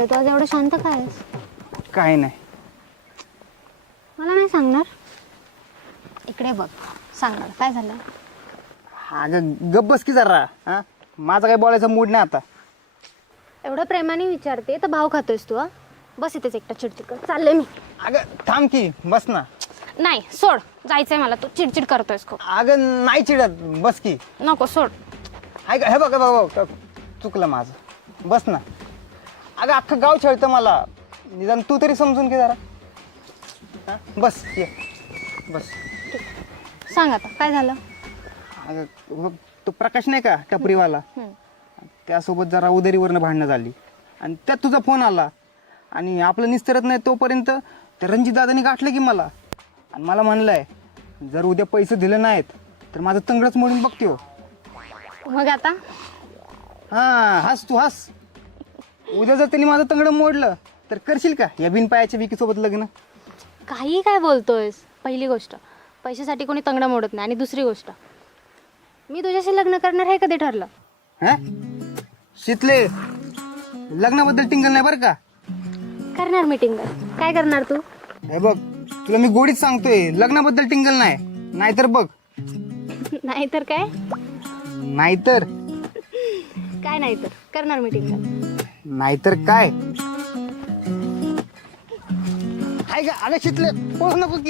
झालं? तू आज एवढं शांत काय आहेस? काय नाही. मला नाही सांगणार? इकडे बघ, सांगणार काय झालं? अगं गप बस की जरा. हा, माझा काही बोलायचा मूड नाही आता. एवढं प्रेमाने विचारते तर भाव खातोयस तू? बस इथेच एकटा चिडचिड कर. चालले मी. अगं थांब की, बस ना. नाही सोड, जायचंय मला. तू चिडचिड करतोयस खूप. अगं नाही चिडत, बस की. नको सोड. हे बघ चुकलं माझं, बस ना. अगं अख्खं गाव छळतं मला, निदान तू तरी समजून घे जरा. हा, बस ये, बस. सांग आता काय झालं? अगं तो प्रकाश नाही का टपरीवाला, त्यासोबत जरा उदारीवरनं भांडणं झाली आणि त्यात तुझा फोन आला आणि आपलं निस्तरत नाही तोपर्यंत त्या रणजित दादानी गाठलं की मला आणि मला म्हणलंय जर उद्या पैसे दिले नाहीत तर माझं तंगडच मोडून बघतो. मग आता? हा, हस तू हस. उद्या जर त्यांनी माझं तंगड मोडलं तर करशील का या बिनपायाच्या विकीसोबत लग्न? काही काय बोलतोयस? पहिली गोष्ट, पैशासाठी कोणी तंगडा मोडत नाही. आणि दुसरी गोष्ट, मी तुझ्याशी लग्न करणार हे कधी ठरलं? हा, शितले, लग्नाबद्दल टिंगल नाही बरं का. करणार मीटिंग. काय करणार तू? हे बघ, तुला मी गोडीत सांगतोय, लग्नाबद्दल टिंगल नाही. नाहीतर बघ. नाहीतर काय? नाहीतर काय नाहीतर? करणार मीटिंग. नाहीतर काय? हाय का? अगं शितले, पळू नको की.